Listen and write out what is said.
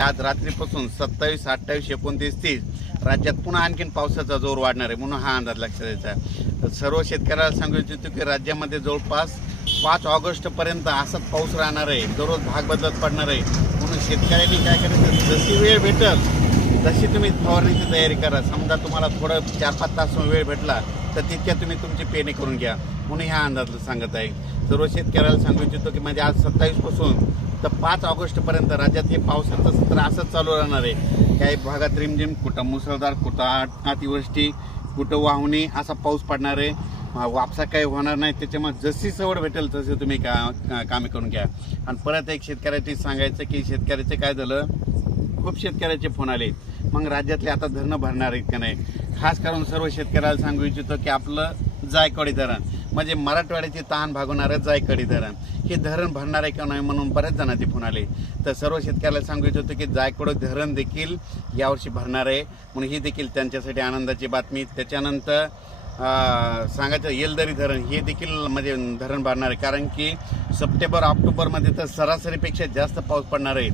आज रात्रीपासून सत्तावीस अठ्ठावीस एकोणतीस तीस. राज्यात पुन्हा आणखीन पावसाचा जोर वाढणार आहे म्हणून हा अंदाज लक्षात द्यायचा आहे. तर सर्व शेतकऱ्याला सांगू इच्छितो की राज्यामध्ये जवळपास पाच ऑगस्टपर्यंत असाच पाऊस राहणार आहे. दररोज भाग बदलत पडणार आहे. म्हणून शेतकऱ्यांनी काय करायचं? जशी वेळ भेटल जशी तुम्ही फवारणीची तयारी करा समजा तुम्हाला थोडं चार पाच तास वेळ भेटला तर तितक्या तुम्ही तुमची पेरणी करून घ्या. म्हणून ह्या अंदाज सांगत आहे. सर्व शेतकऱ्याला सांगू इच्छितो की म्हणजे आज सत्तावीसपासून तर पाच ऑगस्टपर्यंत राज्यात हे पावसाचं सत्र असंच चालू राहणार आहे. काही भागात रिमझिम कुठं मुसळधार कुठं अतिवृष्टी कुठं वाहुणी असा पाऊस पडणार आहे. वापसा काही होणार नाही. त्याच्यामुळे जशी सवड भेटेल तसे तुम्ही का कामे करून घ्या. आणि परत एक शेतकऱ्याची सांगायचं की शेतकऱ्याचं काय झालं? खूप शेतकऱ्याचे फोन आले. मग राज्यातले आता धरणं भरणार आहेत का नाही? खास करून सर्व शेतकऱ्याला सांगू इच्छितो की आपलं जायकवाडी धरण म्हणजे मराठवाड्याची तहान भागवणारं जायकवाडी धरण हे धरण भरणार आहे का नाही म्हणून बऱ्याच जणांचे फोन आले. तर सर्व शेतकऱ्याला सांगू इच्छितो की जायकवाड धरण देखील यावर्षी भरणार आहे. म्हणून ही देखील त्यांच्यासाठी आनंदाची बातमी. त्याच्यानंतर सांगायचं येलदरी धरण हे देखील म्हणजे धरण भरणार आहे. कारण की सप्टेंबर ऑक्टोबरमध्ये तर सरासरीपेक्षा जास्त पाऊस पडणार आहे.